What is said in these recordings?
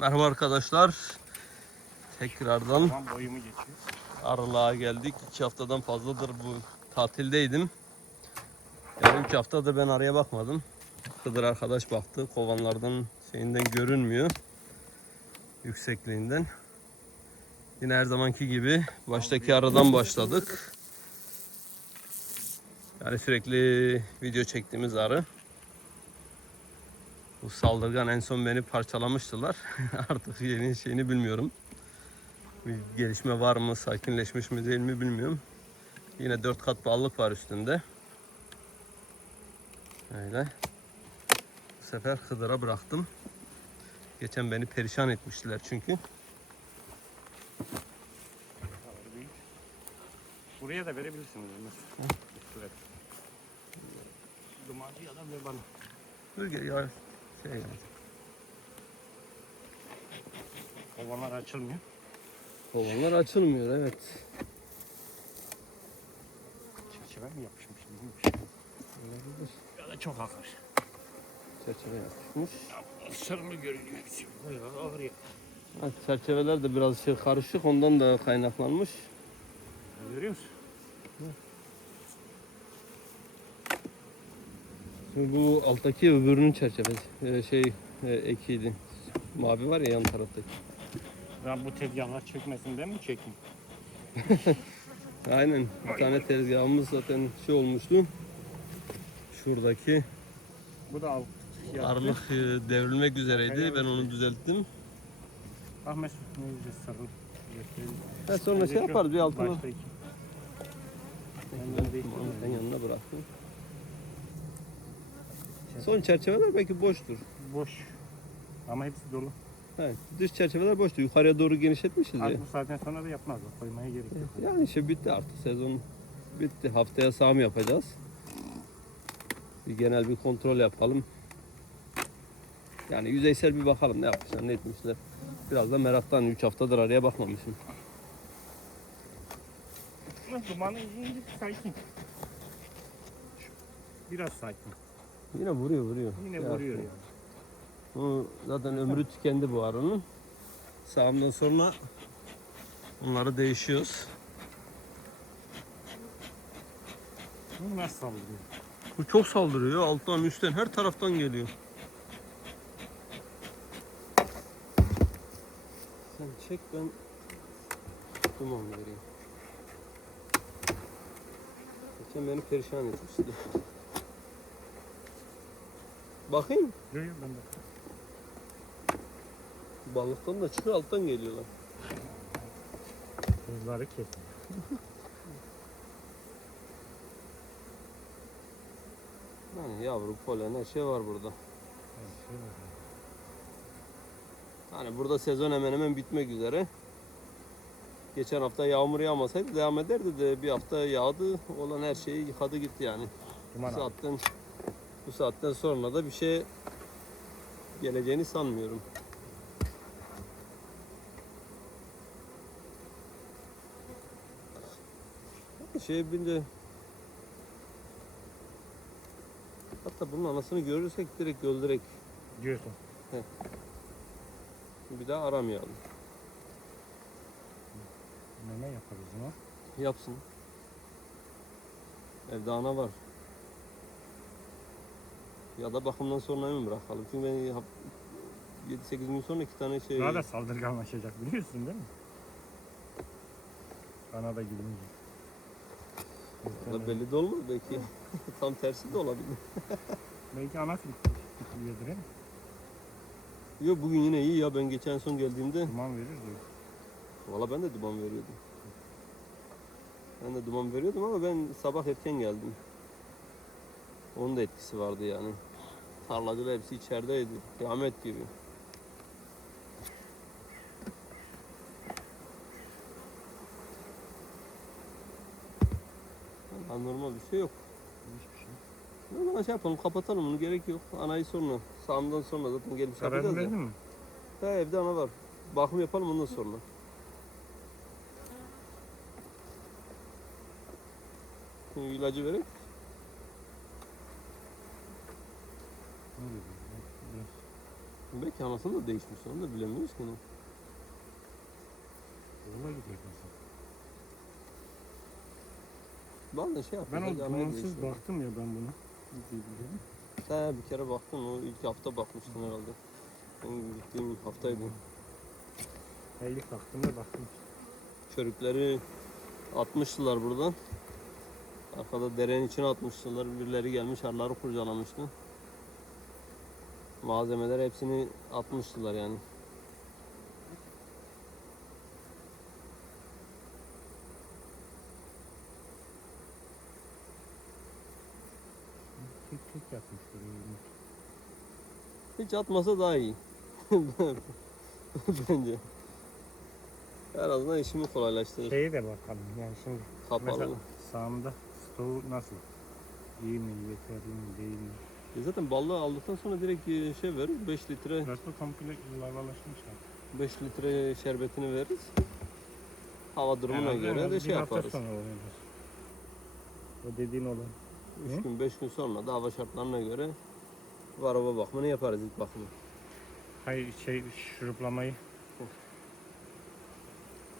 Merhaba arkadaşlar. Tekrardan Tamam, boyumu geçiyor. Arılığa geldik. 2 haftadan fazladır bu tatildeydim. Yani 3 haftadır ben arıya bakmadım. Kıdır arkadaş baktı. Kovanlardan şeyinden görünmüyor. Yüksekliğinden. Yine her zamanki gibi baştaki arıdan başladık. Yani sürekli video çektiğimiz arı. Bu saldırgan en son beni parçalamıştılar. Artık yeni şeyini bilmiyorum. Bir gelişme var mı, sakinleşmiş mi değil mi bilmiyorum. Yine 4 kat ballık var üstünde. Öyle. Bu sefer Hıdır'a bıraktım. Geçen beni perişan etmiştiler çünkü. Buraya da verebilirsiniz. Evet. Dumancı adam ve bana. Dur gel ya. Şey yani. Kovanlar açılmıyor. Kovanlar açılmıyor, evet. Çerçeve mi yapışmış? Bilmiyorum. Olabilir. Ya da çok akar. Çerçeve yapışmış. Sarılı görünüyor. Bayağı ağır ya. Ha, çerçeveler de biraz şey karışık, ondan da kaynaklanmış. Görüyor musun? Şimdi bu alttaki öbürünün çerçevesi ekiydi. Mavi var ya yan taraftaki. Ben bu tezgahlar çökmesinden mi çekeyim? Aynen. Bir tane tezgahımız zaten şey olmuştu. Şuradaki Bu da alt. arılık devrilmek üzereydi. Ben onu düzelttim. Ahmet ne güzel sarılı. Ha, sonra şey yaparız bir altına. Başta iki. Ben yanına bıraktım. Son çerçeveler belki boştur. Boş. Ama hepsi dolu. Evet, dış çerçeveler boştu. Yukarıya doğru genişletmişiz ya. Artık bu saatten sonra da yapmazlar. Koymaya gerek yok. Yani işte bitti artık. Sezon bitti. Haftaya sağım yapacağız. Bir genel bir kontrol yapalım. Yani yüzeysel bir bakalım ne yapmışlar, ne etmişler. Biraz da meraktan 3 haftadır araya bakmamışım. Dumanı ince sakin. Biraz sakin. Yine vuruyor. Yine vuruyor yani. Bu zaten ömrü tükendi bu arının. Sağımdan sonra onları değişiyoruz. Bu nasıl saldırıyor? Bu çok saldırıyor. Alttan, üstten, her taraftan geliyor. Sen çek, ben duman vereyim. Geçen beni perişan etmişti. Bakayım. Görüyor ben de. Balıktan da çıkıyor, alttan geliyorlar. Hızları kes. Yani yavru, polen, her şey var burada. Yani burada sezon hemen hemen bitmek üzere. Geçen hafta yağmur yağmasaydı devam ederdi de bir hafta yağdı. Olan her şeyi yıkadı gitti yani. Bu saatten sonra da bir şey geleceğini sanmıyorum. Bir de hatta bunun anasını görürsek direkt öldürek. Diyorsun. Bir daha aramayalım. Ne yaparız ona? Yapsın. Evde ana var. Ya da bakımdan sonra mı bırakalım? Çünkü ben 7-8 gün sonra 2 tane şey... Daha da saldırganlaşacak biliyorsun değil mi? Bana da gülünce. Ya da belli de olmaz belki. Tam tersi de olabilir. Belki ana filtredir değil mi? Yok, bugün yine iyi ya, ben geçen son geldiğimde Duman verir diyor. valla ben de duman veriyordum. Ben de duman veriyordum ama ben sabah erken geldim. Onun da etkisi vardı yani. Tarlacılar hepsi içerideydi. Kıyamet gibi. Anormal bir şey yok. Hiçbir şey. O zaman şey yapalım, kapatalım bunu, gerek yok. Anayı sonra, sağımdan sonra zaten gelip Haberini yapacağız verdin ya. mi? Ha, evde ana var. Bakım yapalım ondan sonra. Şimdi ilacı vereyim. Ne dedi? Belki anasını da değişmiş, onu da bilemiyoruz ki. Yola gidiyorsun sen. Bazen şey Ben yapıyor. o dumansız baktım ya ben buna. Gidebilirim. Sen bir kere baktın, o ilk hafta bakmıştın herhalde. Ben gittiğim haftaydı. İlk baktığımda baktım. Çörükleri atmıştılar buradan. Arkada derenin içine atmıştılar. Birileri gelmiş arıları kurcalamıştı. Malzemeler hepsini atmıştılar yani. Tek yapmış duruyor. Hiç atmasa daha iyi. Bence. En azından işimi kolaylaştırır. Şeye de bakalım yani şimdi Kapalı. mesela sağımda stoğu nasıl? İyi mi, yeterli mi, değil mi? Zaten balığı aldıktan sonra direkt şey veririz. 5 litre Burası da komple lavalaşmışlar. 5 litre şerbetini veririz. Hava durumuna Yani göre de bir şey hafta yaparız. sonra oluyor. O dediğin olan. 3 Hı? gün 5 gün sonra da hava şartlarına göre varova bakımını yaparız ilk bakımı. Hayır şuruplamayı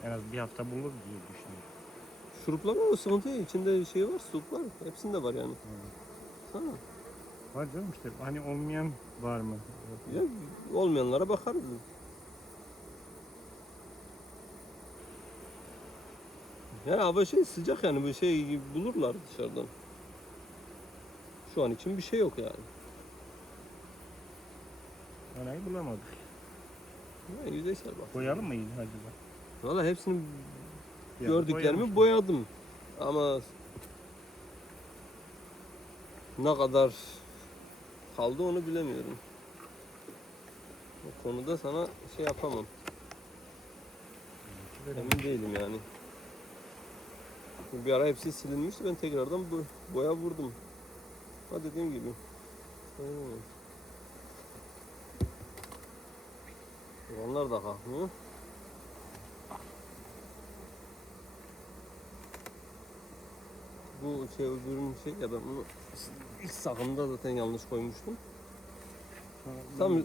en az bir hafta bulur diye düşünüyorum. Şuruplama o sıkıntı yok. İçinde şey var, su var. Hepsinde var yani. Ha. Var canım işte hani olmayan var mı? Ya, olmayanlara bakarız. Yani hava şey sıcak yani bir şey bulurlar dışarıdan. Şu an için bir şey yok yani. Orayı bulamadık. Yani yüzeysel bak. Boyalım mı yine acaba? Valla hepsini Ya, gördüklerimi boyamış. boyadım. Ama ne kadar kaldı onu bilemiyorum. O konuda sana şey yapamam. Emin değilim yani. Bir ara hepsi silinmişti. Ben tekrardan boya vurdum. Ha dediğim gibi. Onlar da kalkmıyor. Bu şey öbürünün şey ya ben bunu ilk sakımda zaten yanlış koymuştum.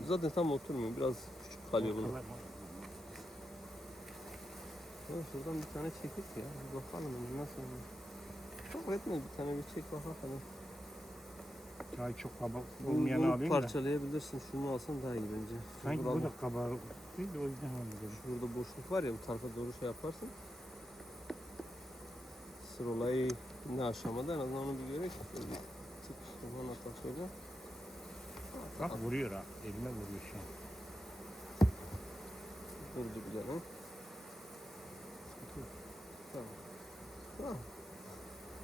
Zaten tam oturmuyor. Biraz küçük kalıyor bunun. Ya şuradan bir tane çekik ya. Bir bakalım nasıl oluyor. Çok etmez bir tane bir çek bakalım. Çay çok kaba olmayanı Bunu alayım da. parçalayabilirsin. Şunu alsan daha iyi bence. Sanki Şuradan bu da kaba değil de o yüzden alıyorum. Şurada boşluk var ya bu tarafa doğru şey yaparsın. Sır olayı ne aşamada en azından onu bir görek. Şöyle bir tık hemen atak şöyle. Bak vuruyor ha. Elime vuruyor şu an. Vurdu güzel ha. Tamam. Tamam.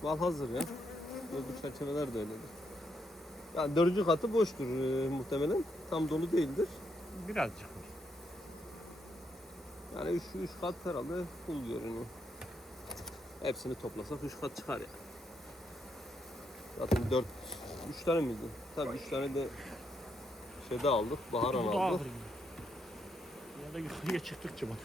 Bal hazır ya. Bu çerçeveler de öyledir. Yani 4. katı boştur muhtemelen. Tam dolu değildir. Birazcık var. Yani 3 kat herhalde full görünüyor. Hepsini toplasak 3 kat çıkar ya. Zaten 3 tane miydi? Tabii 3 tane de şeyde aldık, baharan Bu da ağır aldık. gibi. Ya da yukarıya çıktıkça bak.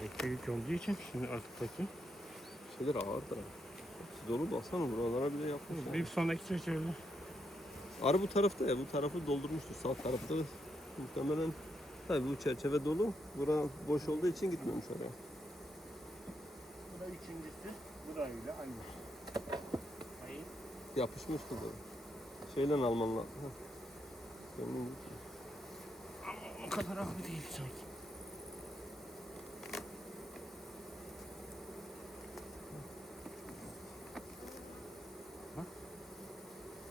Elektrik olduğu için şimdi alttaki. Şeyler ağırdır. Hepsi dolu baksana buralara bile yapmış. Bir sonraki çerçevede. Arı bu tarafta ya, bu tarafı doldurmuştur sağ tarafta. Muhtemelen tabii bu çerçeve dolu. Bura boş olduğu için gitmemiş oraya. Bu da üçüncüsü. Bu da öyle aynı. Hayır. Yapışmıştır da. Şeyle alman lazım. Ama o kadar ağır değil sanki.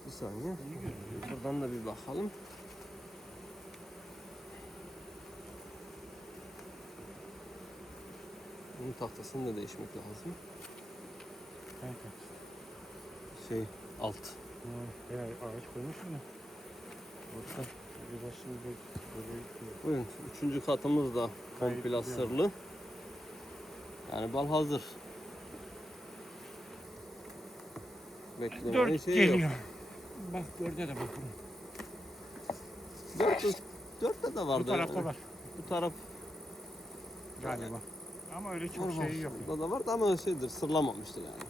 Bir saniye. İyi görünüyor. Buradan da bir bakalım. Bunun tahtasını da değişmek lazım. Evet. Şey alt. Ya ağaç koymuşum da. Orta. Biraz şimdi böyle Buyurun. 3. katımız da Gayet komple güzel. sırlı. Yani bal hazır. Beklemenin 4 şeyi geliyor. yok. Bak 4'e de bakalım. 4'te de vardı. Bu tarafta yani. var Bu taraf galiba. Ama öyle çok var. şey yok. Burada da vardı ama şeydir sırlamamıştır yani.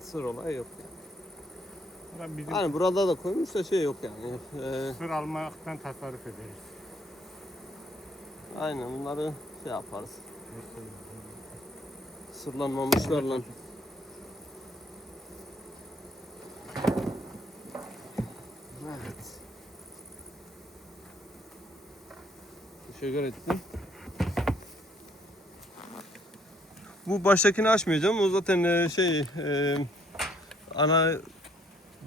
Sır olay yok yani. Burada bizim Yani burada da koymuş da şey yok yani. sır almaktan tasarruf ederiz. Aynen bunları şey yaparız. Sırlanmamışlarla. Evet. Teşekkür ettim. Bu baştakini açmayacağım. O zaten ana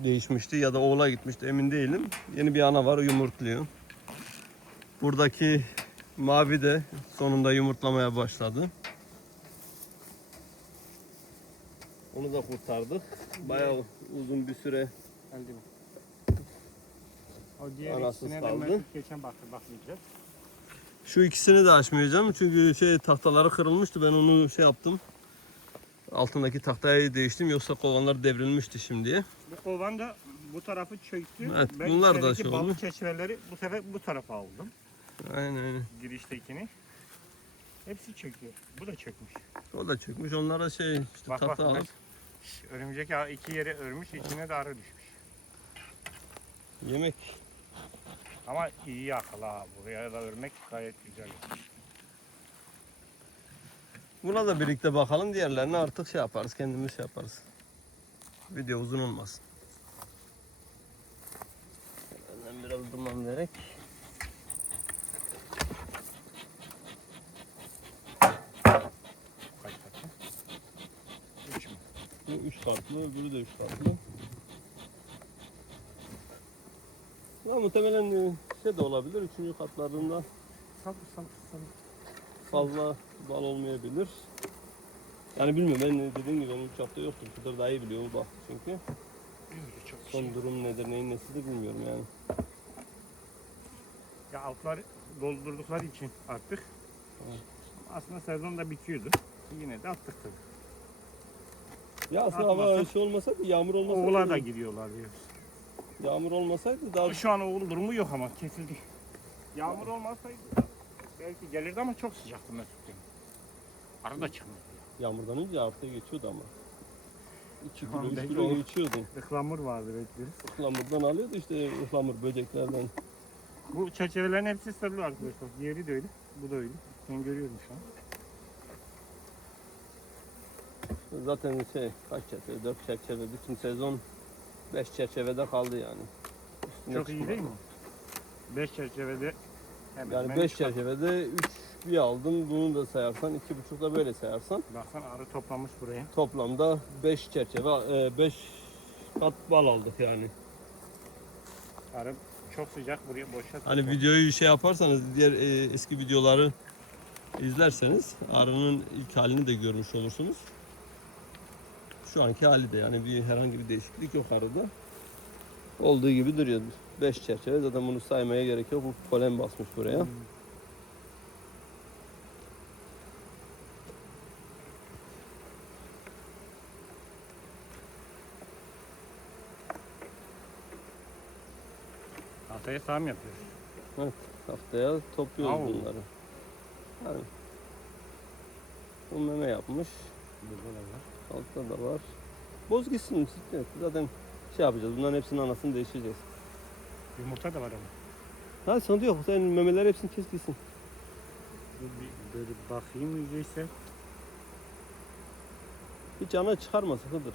değişmişti ya da oğula gitmişti, emin değilim. Yeni bir ana var, yumurtluyor. Buradaki mavi de sonunda yumurtlamaya başladı. Onu da kurtardık. Bayağı uzun bir süre O diğer anasız ikisine de kaldı. Mesut geçen bakmayacağız. Şu ikisini de açmayacağım çünkü tahtaları kırılmıştı. Ben onu yaptım. Altındaki tahtayı değiştim, yoksa kovanlar devrilmişti şimdiye. Bu kovan da bu tarafı çöktü. Evet, Ben bunlar da içerideki şey balık oldu. çeşmeleri bu sefer bu tarafa aldım. Aynen. Giriştekini. Hepsi çöküyor. Bu da çökmüş. O da çökmüş. Onlara işte Bak, tahta bak, az. Örümcek ağı iki yere örmüş, içine de arı düşmüş. Yemek. Ama iyi akıl ha. Buraya da örmek gayet güzel. Buna da birlikte bakalım. Diğerlerini artık yaparız. Kendimiz yaparız. Video uzun olmasın. Benden biraz duman vererek. Kaç takım? 3 mü? Bu 3 farklı, öbürü de 3 farklı. Ya muhtemelen de olabilir. 3. katlarında Sal. fazla bal olmayabilir. Yani bilmiyorum, ben dediğim gibi benim 3 hafta yoktur. Kıdır daha iyi biliyor bak çünkü. Çok Son durum nedir, neyin nesidir bilmiyorum yani. Ya altları doldurdukları için artık. Evet. Aslında sezon da bitiyordu. Yine de attık tabii. Ya aslında hava Atmasa- olmasaydı, yağmur olmasaydı. Oğula da giriyorlar diyor. Yağmur olmasaydı daha Şu an oğul durumu yok ama kesildi. Yağmur olmasaydı belki gelirdi ama çok sıcaktı Mesut. Arı da çıkmadı. yağmurdan önce artıya geçiyordu ama. 2 Tamam, kilo, 3 belki kilo olur. geçiyordu. Ihlamur vardı bekleriz. Ihlamurdan alıyordu işte, ıhlamur böceklerden. Bu çerçevelerin hepsi sarılı arkadaşlar. Diğeri de öyle. Bu da öyle. Ben görüyorum şu an. Zaten kaç çerçeve, 4 çerçeve, bütün sezon 5 çerçevede kaldı yani. Üstüne Çok iyi çıkmadı. değil mi? 5 çerçevede hemen Yani hemen 5 üç kat. çerçevede 3 bir aldım, bunu da sayarsan 2,5 da böyle sayarsan Baksana arı toplamış buraya. toplamda 5 çerçeve, 5 kat bal aldık yani. Arı çok sıcak buraya boşa Hani toplamış. videoyu yaparsanız, diğer eski videoları izlerseniz arının ilk halini de görmüş olursunuz. Şu anki hali de yani herhangi bir değişiklik yok arada. Olduğu gibi duruyor. 5 çerçeve, zaten bunu saymaya gerek yok. Bu polen basmış buraya. Haftaya sağım yapıyoruz. Evet, haftaya topluyoruz Au. bunları. Yani bu meme yapmış. Burada da var. Altta da var. Boz gitsin. Evet, zaten yapacağız. Bunların hepsinin anasını değiştireceğiz. Yumurta da var ama. Hadi sıkıntı yok. Sen memeler hepsini kes gitsin. Dur bir böyle bakayım iyiceyse. Hiç ana çıkarması Hıdır.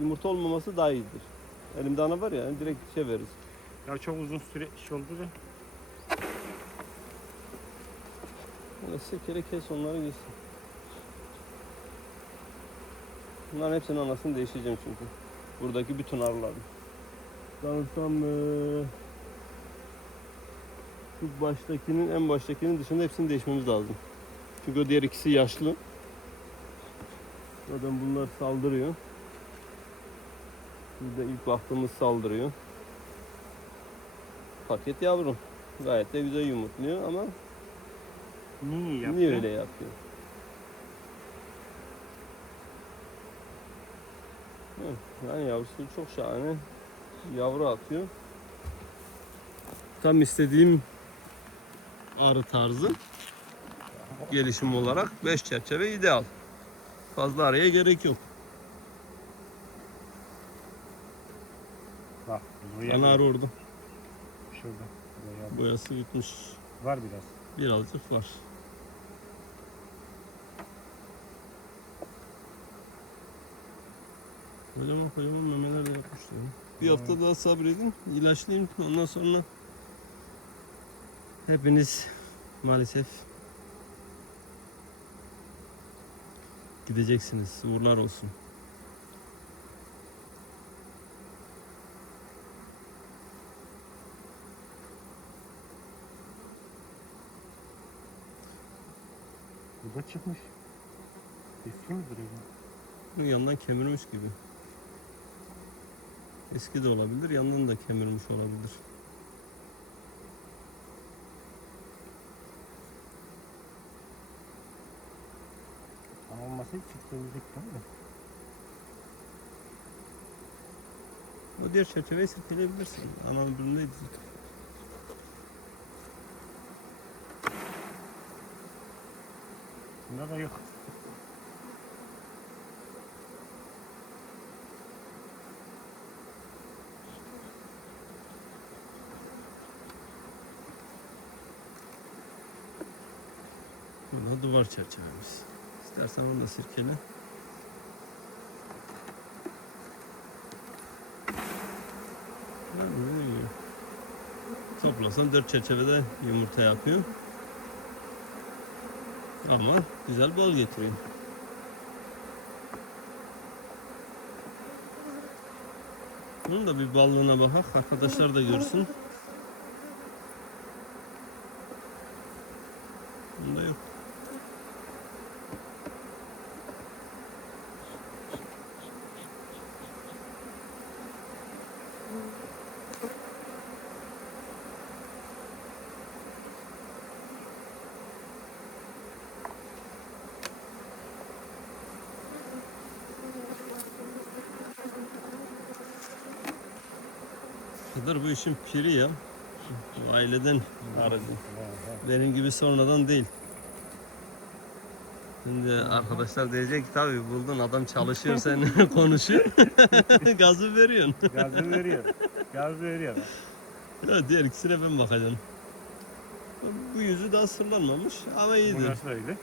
Yumurta olmaması daha iyidir. Elimde ana var ya, direkt veririz. Ya çok uzun süre iş oldu da. Böyle sekere kes, onları gitsin. Bunların hepsinin anasını değiştireceğim çünkü. Buradaki bütün arıların. Sanırsam şu en baştakinin dışında hepsini değişmemiz lazım. Çünkü o diğer ikisi yaşlı. Zaten bunlar saldırıyor. Biz de ilk baktığımız saldırıyor. Paket yavrum. Gayet de güzel yumurtluyor ama Niye yaptı? niye öyle yapıyor? Evet, yani yavrusu çok şahane. Yavru atıyor. Tam istediğim arı tarzı. Gelişim olarak 5 çerçeve ideal. Fazla araya gerek yok. Bak buraya Ana arı orada. şurada. Buraya Boyası bitmiş. var biraz. Birazcık var. Kocaman kocaman memeler de yapmışlar. Bir hafta daha sabredin. İlaçlayayım. Ondan sonra hepiniz maalesef gideceksiniz. Uğurlar olsun. Bu da çıkmış. Eski midir acaba? Bu yandan kemirmiş gibi. Eski de olabilir, yandan da kemirmiş olabilir. Ama olmasaydı çıktıracak değil mi? O diğer çerçeveyi sirkeleyebilirsin. Ana öbüründeydi. Bunda da yok. Burada duvar çerçevemiz. İstersen onu da sirkele. Toplasan 4 çerçevede yumurta yapıyor. Ama güzel bal getiriyor. Bunun da bir ballığına bakak, arkadaşlar da görsün. Bunda yok. Kadar bu işin piri ya. Bu aileden aracı. Benim gibi sonradan değil. Şimdi arkadaşlar diyecek ki tabii buldun adam çalışıyor sen konuşuyor. Gazı veriyorsun. Gazı veriyor. Gaz veriyor. Ya diğer ikisine ben bakacağım. Bu yüzü daha sırlanmamış ama iyidir. Burası öyle.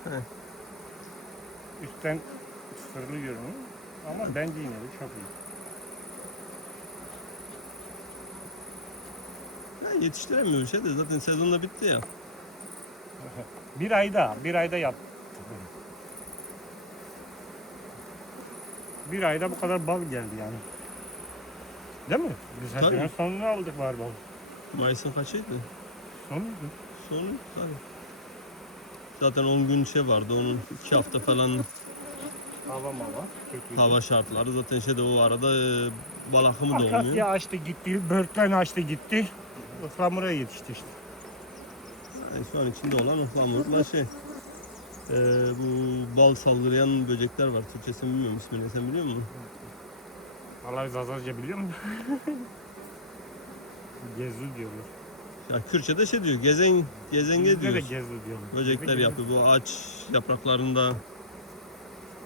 Üstten sırlı görünüyor. Ama bence yine de çok iyi. Ya yetiştiremiyor bir şey de zaten sezon da bitti ya. Bir ayda yaptık. Bir ayda bu kadar bal geldi yani. Değil mi? Biz Tabii. Haziran sonunu aldık var bal. Mayıs'ın kaçıydı? Sonu. Sonu tabii. Zaten 10 gün şey vardı, onun 2 hafta falan Hava mava. Kötü. hava şartları. Zaten şeyde o arada bal akımı da Akasya olmuyor. açtı gitti, börtlen açtı gitti. Ihlamura yetişti işte. Yani şu an içinde olan ıhlamurla şey. Bu bal salgılayan böcekler var. Türkçesini bilmiyorum, ismini sen biliyor musun? Vallahi biz Azazca biliyor musun? Gezu diyorlar. Ya Kürtçe'de şey diyor, gezenge Bizde de diyor. gezu diyorlar. Böcekler Bizde yapıyor. Bu ağaç yapraklarında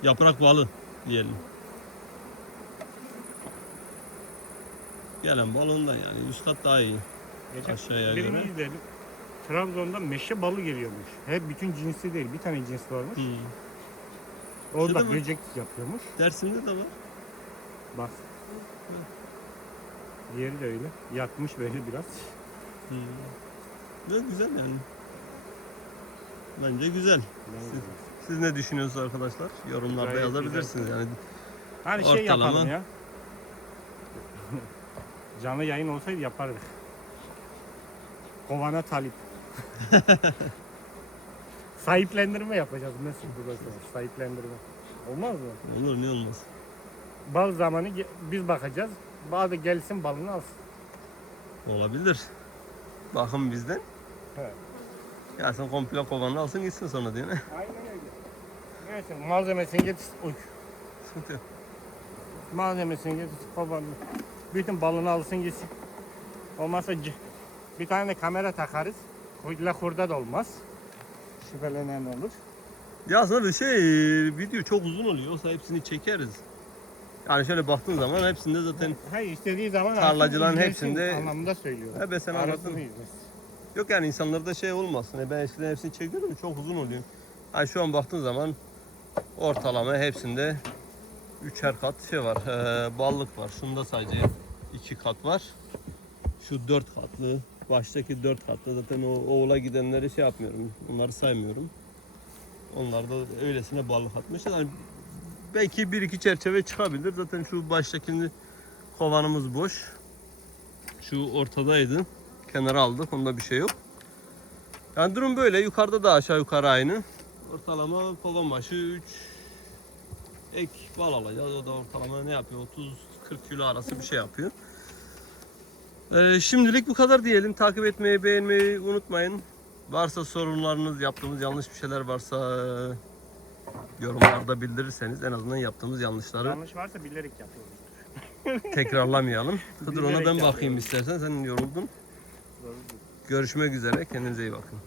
yaprak balı diyelim. Gelen bal ondan yani. Üst kat daha iyi. Geçen Aşağıya birini göre. izledim. Trabzon'da meşe balı geliyormuş. Hep bütün cinsi değil, bir tane cins varmış. Orada Şurada mı? böcek yapıyormuş. Dersimde de var. Bak. Diğeri de öyle. Yatmış böyle biraz. Ve güzel yani. Bence güzel. Siz ne düşünüyorsunuz arkadaşlar? Yorumlarda Gayet yazabilirsiniz yani. Hani şey Ortalama. yapalım ya. Canlı yayın olsaydı yapardık. Kovana talip. Sahiplendirme yapacağız. Nasıl burası? Sahiplendirme. Olmaz mı? Olur, ne olmaz. Bal zamanı biz bakacağız. Bazı gelsin balını alsın. Olabilir. Bakın bizden. He. Gelsin komple kovanını alsın gitsin sonra diyor ne? Aynen öyle. Neyse malzemesini getir. Uy. Sıkıntı yok. Malzemesini getir. Babanın. Bütün balını alsın gitsin. Olmazsa bir tane de kamera takarız. Kuyla kurda da olmaz. Şüphelenen olur. Ya aslında bir şey video çok uzun oluyor. Olsa hepsini çekeriz. Yani şöyle baktığın zaman hepsinde zaten Hayır istediği zaman tarlacıların artık izlesin hepsinde- anlamında söylüyorum. ben sana Arasını anlattım. izlesin. Yok yani insanlarda şey olmasın. Ben eskiden hepsini çekiyordum, çok uzun oluyor. Yani şu an baktığın zaman ortalama hepsinde 3'er kat şey var. Ballık var. Şunda sadece 2 kat var. Şu 4 katlı. Baştaki 4 katlı. Zaten o oğula gidenleri şey yapmıyorum. Onları saymıyorum. Onlar da öylesine ballık atmış. Yani belki 1-2 çerçeve çıkabilir. Zaten şu baştakini kovanımız boş. Şu ortadaydı. Kenara aldık. Onda bir şey yok. Yani durum böyle. Yukarıda da aşağı yukarı aynı. Ortalama kovan başı 3 ek bal alacağız. O da ortalama ne yapıyor? 30-40 kilo arası bir şey yapıyor. Şimdilik bu kadar diyelim. Takip etmeyi, beğenmeyi unutmayın. Varsa sorunlarınız, yaptığımız yanlış bir şeyler varsa yorumlarda bildirirseniz en azından yaptığımız yanlışları Yanlış varsa bilerek yapıyoruz. tekrarlamayalım. Hıdır ona Bilerek ben bakayım yapıyoruz. istersen. Sen yoruldun. Görüşmek üzere. Kendinize iyi bakın.